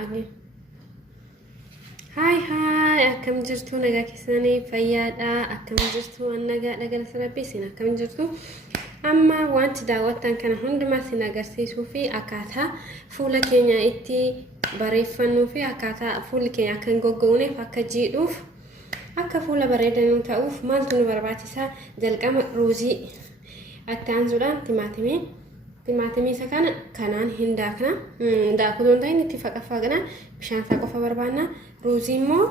Ani. Hai, akkam jirtu nagaa keessanii fayyaadha akkam jirtu nagaadha galata rabbii sin akkam jirtu amma wanti daawwattan kana hundumaa sin agarsiisuu fi akkaataa fuula keenya itti bareeffannuu fi akkaataa fuulli keenya akka hin goggogneef akka jiidhuuf akka fuula bareedanuu ta'uuf maaltu nu barbaachisa jalqaba ruuzii itti aansuudhaan timaatimii isa kanaan hin daakna daakuun ta'in itti faqafaqna bishaan isaa qofa barbaanna ruuzii immoo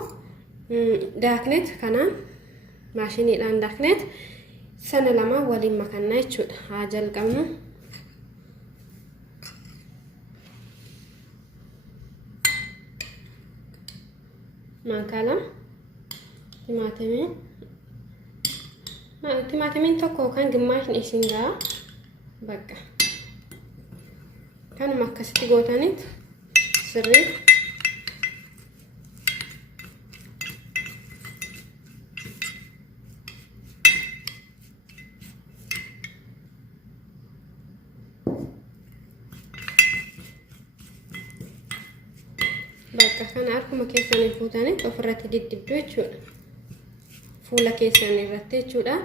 daaknet kanaan maashiniidhaan daaknet sana lama waliin makanna jechuudha haa jalqabnu mankala timaatimiin tokko kan gimmaashni isin gaa bakka kanuma akkasitti gootanit sirrii bakka kana harkuma keessanii fuutanii ofirratti diddibdu jechuudha fuula keessanii irratti jechuudha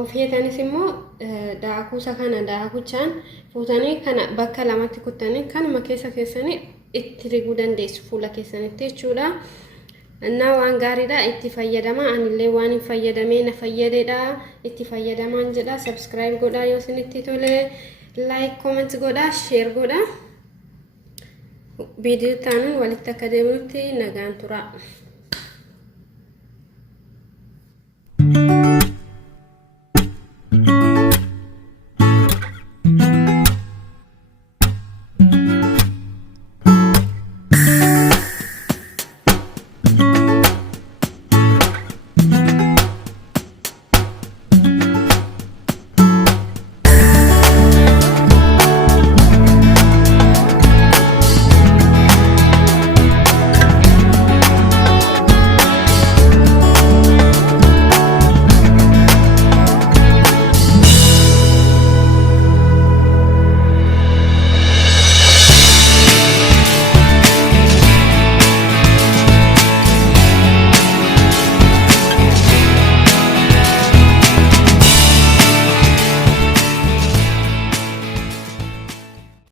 ofheetanis immoo daakuusa kana daakuchaan fuutanii kana bakka lamatti kuttanii kanuma keessanii itti riguu dandeessu fuula keessanitti jechuudha እና waan gaariidha itti fayyadama anillee waan hin fayyadamee na fayyadeedha itti fayyadamaan jedha subscribe godhaa yoo isinitti tole like comment godhaa share godhaa video taanun walitti akka deemuutti nagaan tura